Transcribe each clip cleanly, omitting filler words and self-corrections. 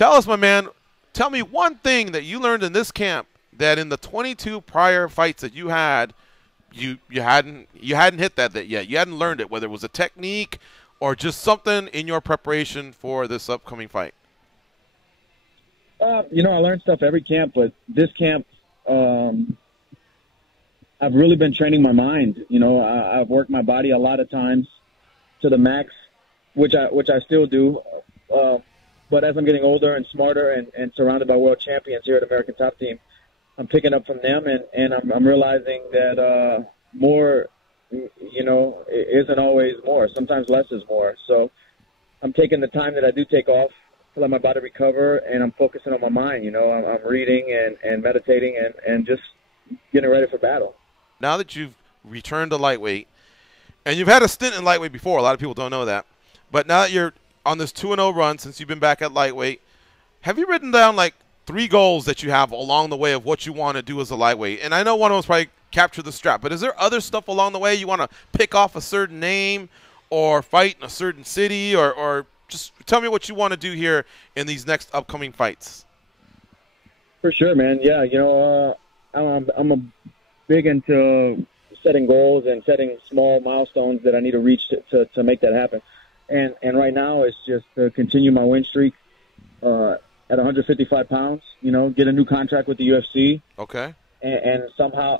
Tell us, my man, tell me one thing that you learned in this camp that in the 22 prior fights that you had, you hadn't hit that yet. You hadn't learned it, whether it was a technique or just something in your preparation for this upcoming fight. You know, I learned stuff every camp, but this camp, I've really been training my mind. You know, I've worked my body a lot of times to the max, which I still do. But as I'm getting older and smarter and surrounded by world champions here at American Top Team, I'm picking up from them, and I'm realizing that more, you know, isn't always more. Sometimes less is more. So I'm taking the time that I do take off to let my body recover, and I'm focusing on my mind. You know, I'm reading and meditating and just getting ready for battle. Now that you've returned to lightweight, and you've had a stint in lightweight before, a lot of people don't know that, but now that you're on this 2-0 run since you've been back at lightweight, have you written down like 3 goals that you have along the way of what you want to do as a lightweight? And I know one of them is probably capture the strap, but is there other stuff along the way? You want to pick off a certain name or fight in a certain city, or just tell me what you want to do here in these next upcoming fights. For sure, man. Yeah, you know, I'm a big into setting goals and setting small milestones that I need to reach to make that happen. And right now it's just to continue my win streak at 155 pounds, you know, get a new contract with the UFC. Okay. And somehow,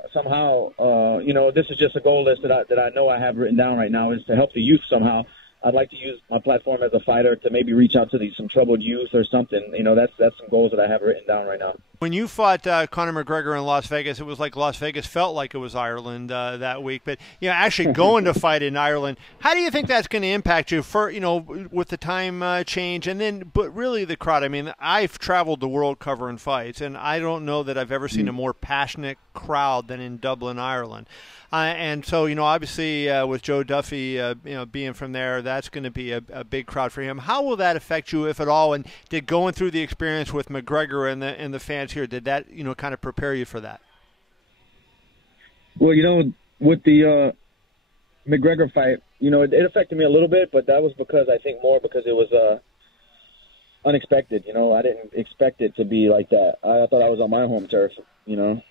you know, this is just a goal list that I know I have written down right now, is to help the youth somehow. I'd like to use my platform as a fighter to maybe reach out to some troubled youth or something. You know, that's some goals that I have written down right now. When you fought Conor McGregor in Las Vegas, it was like Las Vegas felt like it was Ireland that week. But, you know, actually going to fight in Ireland, how do you think that's going to impact you for, you know, with the time change? And then, but really the crowd. I mean, I've traveled the world covering fights, and I don't know that I've ever seen a more passionate crowd than in Dublin, Ireland. And so, you know, obviously with Joe Duffy, you know, being from there, that's going to be a big crowd for him. How will that affect you, if at all? And did going through the experience with McGregor and the fans here, did that, you know, kind of prepare you for that? Well, you know, with the McGregor fight, you know, it affected me a little bit, but that was because I think more because it was unexpected. You know, I didn't expect it to be like that. I thought I was on my home turf, you know.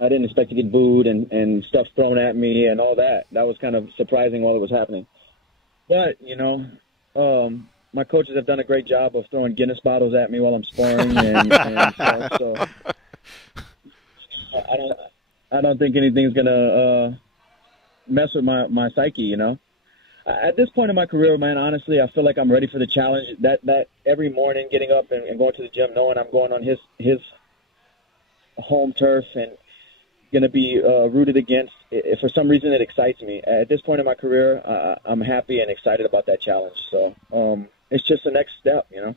I didn't expect to get booed and stuff thrown at me and all that. That was kind of surprising while it was happening. But, you know, my coaches have done a great job of throwing Guinness bottles at me while I'm sparring and stuff. So I don't think anything's going to mess with my psyche, you know. At this point in my career, man, honestly, I feel like I'm ready for the challenge. That every morning getting up and going to the gym knowing I'm going on his home turf and going to be rooted against, if for some reason it excites me. At this point in my career, I'm happy and excited about that challenge. So it's just the next step, you know.